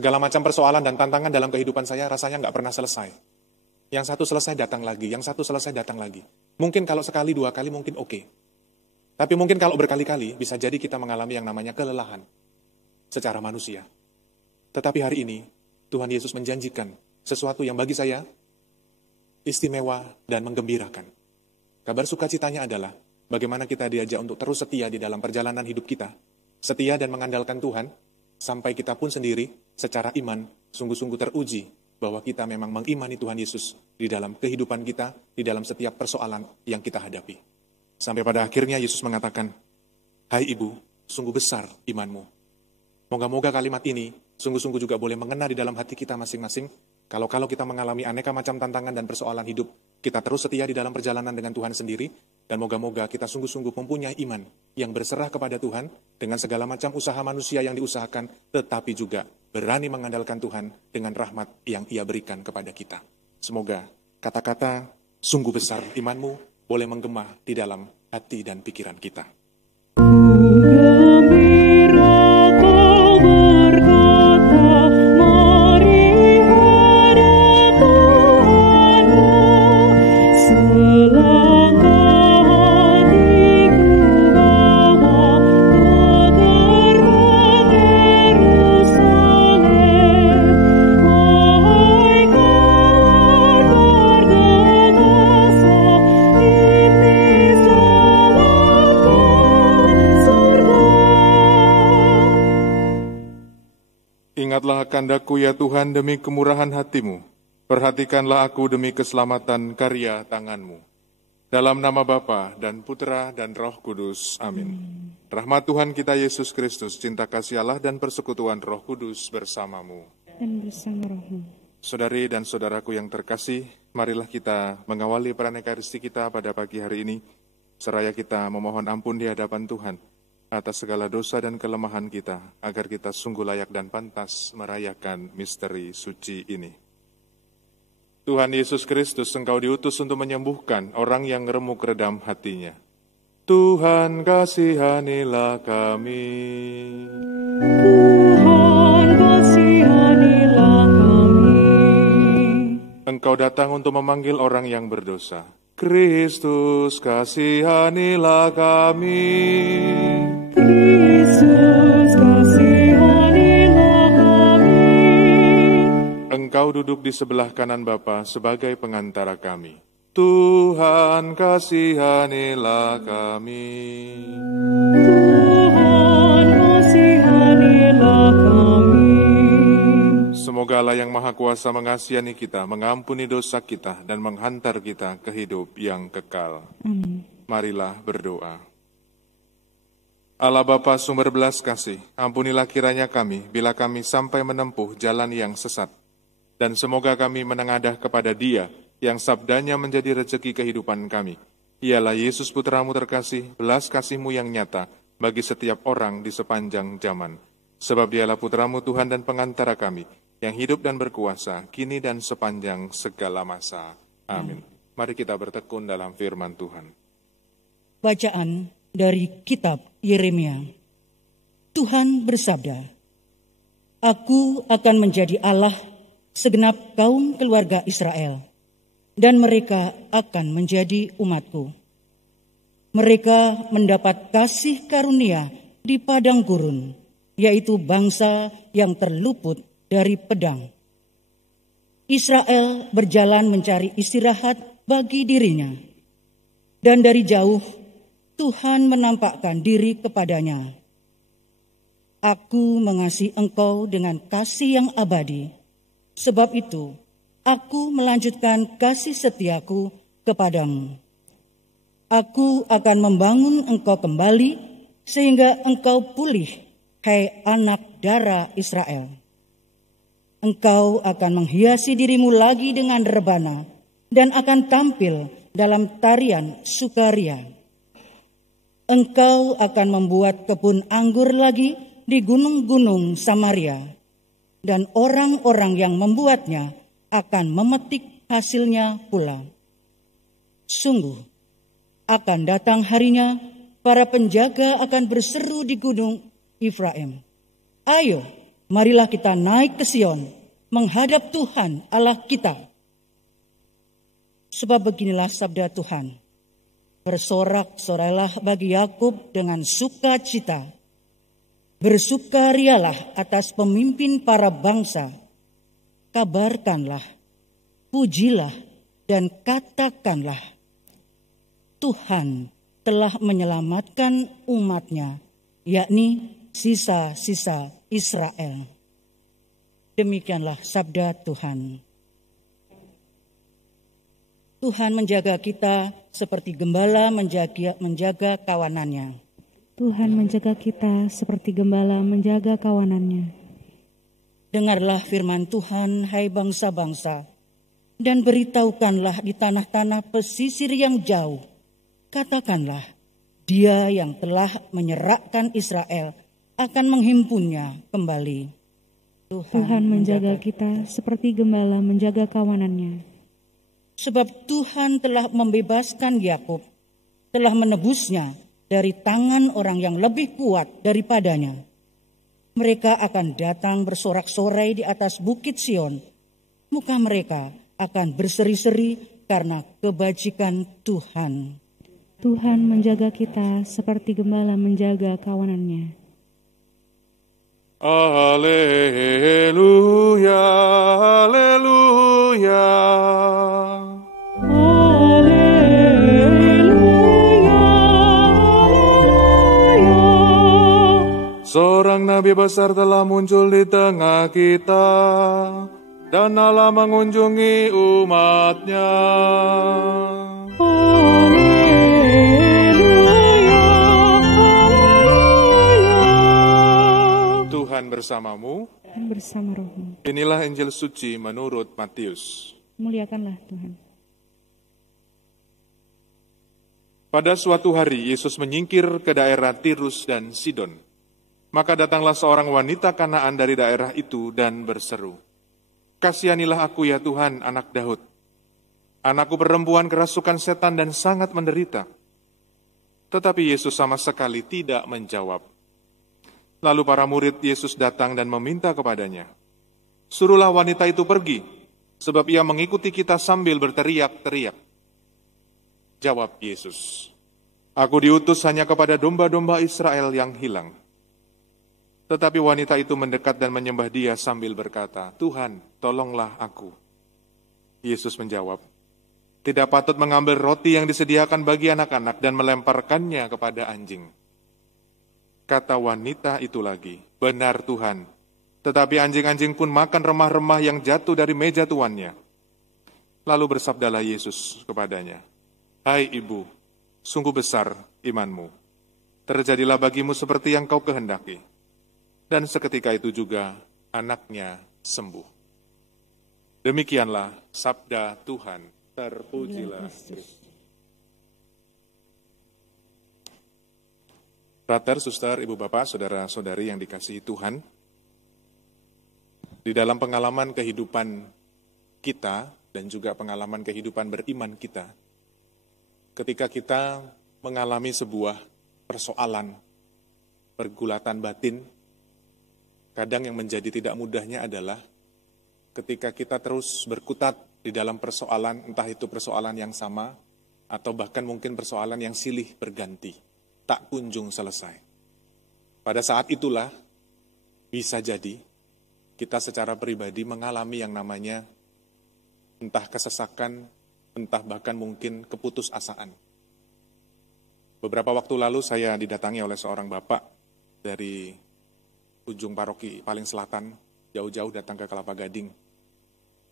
Segala macam persoalan dan tantangan dalam kehidupan saya rasanya nggak pernah selesai. Yang satu selesai datang lagi, yang satu selesai datang lagi. Mungkin kalau sekali, dua kali mungkin oke. Tapi mungkin kalau berkali-kali bisa jadi kita mengalami yang namanya kelelahan secara manusia. Tetapi hari ini Tuhan Yesus menjanjikan sesuatu yang bagi saya istimewa dan menggembirakan. Kabar sukacitanya adalah bagaimana kita diajak untuk terus setia di dalam perjalanan hidup kita. Setia dan mengandalkan Tuhan, sampai kita pun sendiri secara iman sungguh-sungguh teruji bahwa kita memang mengimani Tuhan Yesus di dalam kehidupan kita, di dalam setiap persoalan yang kita hadapi. Sampai pada akhirnya Yesus mengatakan, "Hai ibu, sungguh besar imanmu." Moga-moga kalimat ini sungguh-sungguh juga boleh mengena di dalam hati kita masing-masing. Kalau kita mengalami aneka macam tantangan dan persoalan hidup, kita terus setia di dalam perjalanan dengan Tuhan sendiri, dan moga-moga kita sungguh-sungguh mempunyai iman yang berserah kepada Tuhan dengan segala macam usaha manusia yang diusahakan, tetapi juga berani mengandalkan Tuhan dengan rahmat yang Ia berikan kepada kita. Semoga kata-kata sungguh besar imanmu boleh menggema di dalam hati dan pikiran kita. Ingatlah akandaku ya Tuhan demi kemurahan hati-Mu. Perhatikanlah aku demi keselamatan karya tangan-Mu. Dalam nama Bapa dan Putra dan Roh Kudus. Amin. Rahmat Tuhan kita Yesus Kristus, cinta kasih Allah dan persekutuan Roh Kudus bersamamu. Dan bersama rohmu. Saudari dan saudaraku yang terkasih, marilah kita mengawali Pranekaristi kita pada pagi hari ini, seraya kita memohon ampun di hadapan Tuhan atas segala dosa dan kelemahan kita, agar kita sungguh layak dan pantas merayakan misteri suci ini. Tuhan Yesus Kristus, Engkau diutus untuk menyembuhkan orang yang remuk redam hatinya. Tuhan kasihanilah kami. Tuhan kasihanilah kami. Engkau datang untuk memanggil orang yang berdosa. Kristus kasihanilah kami. Kristus kasihanilah kami. Engkau duduk di sebelah kanan Bapa sebagai pengantara kami. Tuhan kasihanilah kami. Tuhan kasihanilah kami. Semoga Allah yang Maha Kuasa mengasihani kita, mengampuni dosa kita, dan menghantar kita ke hidup yang kekal. Amin. Marilah berdoa. Allah Bapa sumber belas kasih, ampunilah kiranya kami bila kami sampai menempuh jalan yang sesat. Dan semoga kami menengadah kepada Dia yang sabdanya menjadi rezeki kehidupan kami. Ialah Yesus Putramu terkasih, belas kasih-Mu yang nyata bagi setiap orang di sepanjang zaman. Sebab Dialah Putramu Tuhan dan pengantara kami, yang hidup dan berkuasa, kini dan sepanjang segala masa. Amin. Mari kita bertekun dalam firman Tuhan. Bacaan dari kitab Yeremia. Tuhan bersabda, "Aku akan menjadi Allah segenap kaum keluarga Israel, dan mereka akan menjadi umatku. Mereka mendapat kasih karunia di padang gurun, yaitu bangsa yang terluput dari pedang. Israel berjalan mencari istirahat bagi dirinya, dan dari jauh Tuhan menampakkan diri kepadanya. Aku mengasihi engkau dengan kasih yang abadi, sebab itu aku melanjutkan kasih setiaku kepadamu. Aku akan membangun engkau kembali, sehingga engkau pulih, hai anak dara Israel. Engkau akan menghiasi dirimu lagi dengan rebana, dan akan tampil dalam tarian sukaria. Engkau akan membuat kebun anggur lagi di gunung-gunung Samaria, dan orang-orang yang membuatnya akan memetik hasilnya pula. Sungguh, akan datang harinya, para penjaga akan berseru di gunung Efraim, 'Ayo, marilah kita naik ke Sion, menghadap Tuhan Allah kita. Sebab beginilah sabda Tuhan, bersorak-sorailah bagi Yakub dengan sukacita, bersukarialah atas pemimpin para bangsa, kabarkanlah, pujilah, dan katakanlah, Tuhan telah menyelamatkan umatnya, yakni sisa-sisa Israel. Demikianlah sabda Tuhan. Tuhan menjaga kita seperti gembala menjaga kawanannya. Tuhan menjaga kita seperti gembala menjaga kawanannya. Dengarlah firman Tuhan, hai bangsa-bangsa, dan beritahukanlah di tanah-tanah pesisir yang jauh. Katakanlah, Dia yang telah menyerahkan Israel akan menghimpunnya kembali. Tuhan menjaga kita seperti gembala menjaga kawanannya. Sebab Tuhan telah membebaskan Yakub, telah menebusnya dari tangan orang yang lebih kuat daripadanya. Mereka akan datang bersorak-sorai di atas bukit Sion. Muka mereka akan berseri-seri karena kebajikan Tuhan. Tuhan menjaga kita seperti gembala menjaga kawanannya. Haleluya, haleluya. Seorang nabi besar telah muncul di tengah kita, dan Allah mengunjungi umatnya. Tuhan bersamamu. Dan bersama rohmu. Inilah Injil suci menurut Matius. Muliakanlah Tuhan. Pada suatu hari Yesus menyingkir ke daerah Tirus dan Sidon. Maka datanglah seorang wanita Kanaan dari daerah itu dan berseru, "Kasihanilah aku ya Tuhan, anak Daud. Anakku perempuan kerasukan setan dan sangat menderita." Tetapi Yesus sama sekali tidak menjawab. Lalu para murid Yesus datang dan meminta kepadanya, "Suruhlah wanita itu pergi, sebab ia mengikuti kita sambil berteriak-teriak." Jawab Yesus, "Aku diutus hanya kepada domba-domba Israel yang hilang." Tetapi wanita itu mendekat dan menyembah Dia sambil berkata, "Tuhan, tolonglah aku." Yesus menjawab, "Tidak patut mengambil roti yang disediakan bagi anak-anak dan melemparkannya kepada anjing." Kata wanita itu lagi, "Benar Tuhan, tetapi anjing-anjing pun makan remah-remah yang jatuh dari meja tuannya." Lalu bersabdalah Yesus kepadanya, "Hai ibu, sungguh besar imanmu. Terjadilah bagimu seperti yang kau kehendaki." Dan seketika itu juga anaknya sembuh. Demikianlah sabda Tuhan. Terpujilah Kristus. Brother, suster, ibu bapak, saudara-saudari yang dikasihi Tuhan, di dalam pengalaman kehidupan kita dan juga pengalaman kehidupan beriman kita, ketika kita mengalami sebuah persoalan, pergulatan batin, kadang yang menjadi tidak mudahnya adalah ketika kita terus berkutat di dalam persoalan, entah itu persoalan yang sama, atau bahkan mungkin persoalan yang silih berganti, tak kunjung selesai. Pada saat itulah, bisa jadi, kita secara pribadi mengalami yang namanya entah kesesakan, entah bahkan mungkin keputusasaan. Beberapa waktu lalu saya didatangi oleh seorang bapak dari ujung paroki paling selatan, jauh-jauh datang ke Kelapa Gading.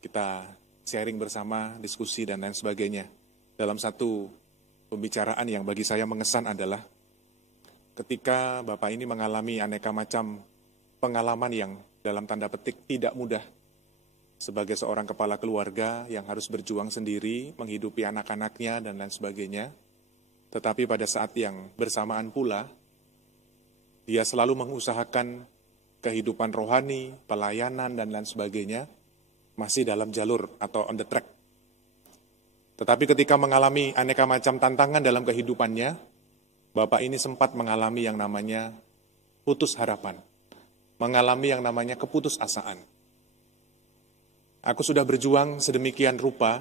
Kita sharing bersama, diskusi dan lain sebagainya. Dalam satu pembicaraan yang bagi saya mengesan adalah ketika bapak ini mengalami aneka macam pengalaman yang dalam tanda petik tidak mudah. Sebagai seorang kepala keluarga yang harus berjuang sendiri, menghidupi anak-anaknya dan lain sebagainya. Tetapi pada saat yang bersamaan pula, dia selalu mengusahakan kehidupan rohani, pelayanan, dan lain sebagainya, masih dalam jalur atau on the track. Tetapi ketika mengalami aneka macam tantangan dalam kehidupannya, Bapak ini sempat mengalami yang namanya putus harapan. mengalami yang namanya keputusasaan. Aku sudah berjuang sedemikian rupa,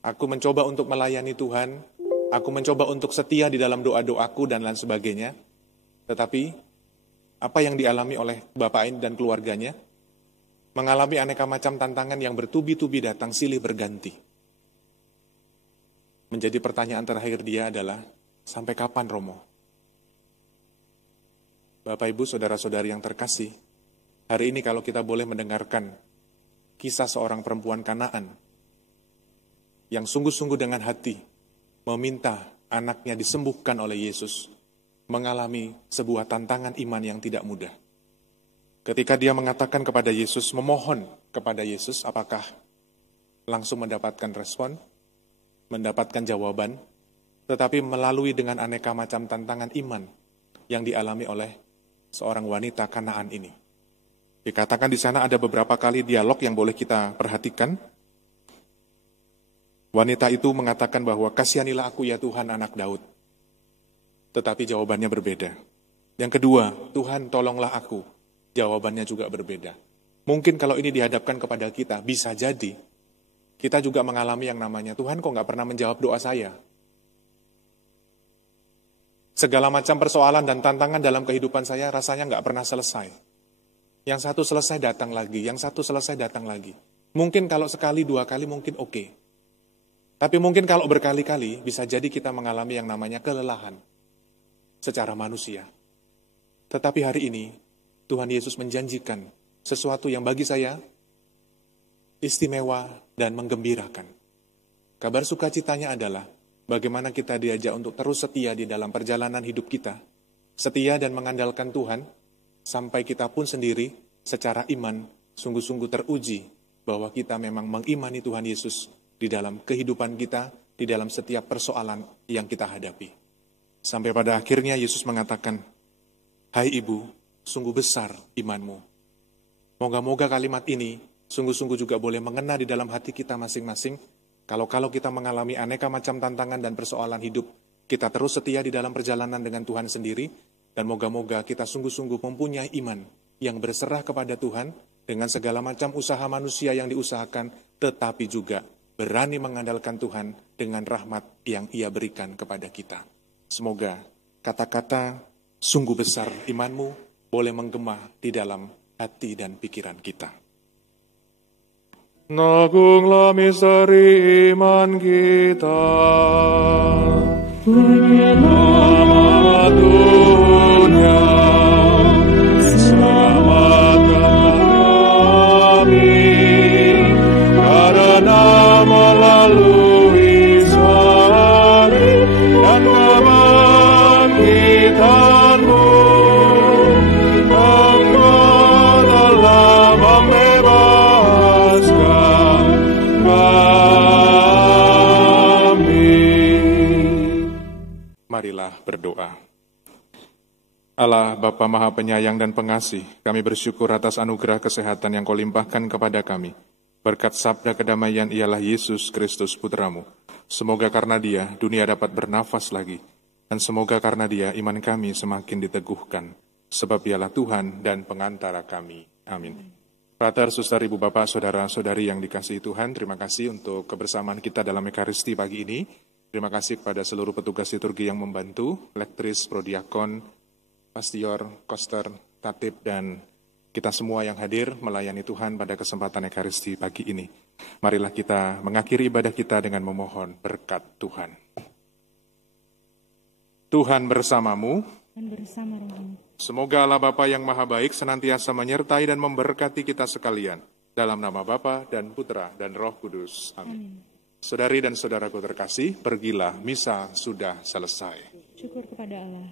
aku mencoba untuk melayani Tuhan, aku mencoba untuk setia di dalam doa-doaku dan lain sebagainya, tetapi apa yang dialami oleh Bapak ini dan keluarganya, mengalami aneka macam tantangan yang bertubi-tubi datang silih berganti. Menjadi pertanyaan terakhir dia adalah, sampai kapan Romo? Bapak, Ibu, Saudara-saudari yang terkasih, hari ini kalau kita boleh mendengarkan kisah seorang perempuan Kanaan yang sungguh-sungguh dengan hati meminta anaknya disembuhkan oleh Yesus, mengalami sebuah tantangan iman yang tidak mudah. Ketika dia mengatakan kepada Yesus, memohon kepada Yesus, apakah langsung mendapatkan respon, mendapatkan jawaban, tetapi melalui dengan aneka macam tantangan iman yang dialami oleh seorang wanita Kanaan ini. Dikatakan di sana ada beberapa kali dialog yang boleh kita perhatikan. Wanita itu mengatakan bahwa, kasihanilah aku ya Tuhan, anak Daud. Tetapi jawabannya berbeda. Yang kedua, Tuhan tolonglah aku. Jawabannya juga berbeda. Mungkin kalau ini dihadapkan kepada kita, bisa jadi kita juga mengalami yang namanya, Tuhan kok nggak pernah menjawab doa saya. Segala macam persoalan dan tantangan dalam kehidupan saya rasanya nggak pernah selesai. Yang satu selesai datang lagi, yang satu selesai datang lagi. Mungkin kalau sekali, dua kali mungkin oke. Tapi mungkin kalau berkali-kali bisa jadi kita mengalami yang namanya kelelahan secara manusia. Tetapi hari ini Tuhan Yesus menjanjikan sesuatu yang bagi saya istimewa dan menggembirakan. Kabar sukacitanya adalah bagaimana kita diajak untuk terus setia di dalam perjalanan hidup kita, setia dan mengandalkan Tuhan, sampai kita pun sendiri secara iman sungguh-sungguh teruji bahwa kita memang mengimani Tuhan Yesus di dalam kehidupan kita, di dalam setiap persoalan yang kita hadapi. Sampai pada akhirnya Yesus mengatakan, hai ibu, sungguh besar imanmu. Moga-moga kalimat ini sungguh-sungguh juga boleh mengena di dalam hati kita masing-masing. Kalau kita mengalami aneka macam tantangan dan persoalan hidup, kita terus setia di dalam perjalanan dengan Tuhan sendiri, dan moga-moga kita sungguh-sungguh mempunyai iman yang berserah kepada Tuhan dengan segala macam usaha manusia yang diusahakan, tetapi juga berani mengandalkan Tuhan dengan rahmat yang Ia berikan kepada kita. Semoga kata-kata sungguh besar imanmu boleh menggema di dalam hati dan pikiran kita. Nagunglah misteri iman kita. Selamat dunia, selamatkan kami, karena melalui salib dan kebangkitan-Mu, Engkau telah membebaskan kami. Marilah berdoa. Allah Bapa Maha Penyayang dan Pengasih, kami bersyukur atas anugerah kesehatan yang Kau limpahkan kepada kami. Berkat sabda kedamaian ialah Yesus Kristus Putra-Mu. Semoga karena Dia dunia dapat bernafas lagi, dan semoga karena Dia iman kami semakin diteguhkan, sebab Dialah Tuhan dan pengantara kami. Amin. Frater, suster, ibu, bapak, saudara-saudari yang dikasihi Tuhan, terima kasih untuk kebersamaan kita dalam Ekaristi pagi ini. Terima kasih kepada seluruh petugas liturgi yang membantu, lektris, prodiakon, pastior, koster, tatib, dan kita semua yang hadir melayani Tuhan pada kesempatan Ekaristi pagi ini. Marilah kita mengakhiri ibadah kita dengan memohon berkat Tuhan. Tuhan bersamamu. Dan bersama rohmu. Semoga Allah Bapa yang Maha Baik senantiasa menyertai dan memberkati kita sekalian. Dalam nama Bapa dan Putra dan Roh Kudus. Amin. Saudari dan saudaraku terkasih, pergilah, misa sudah selesai. Syukur kepada Allah.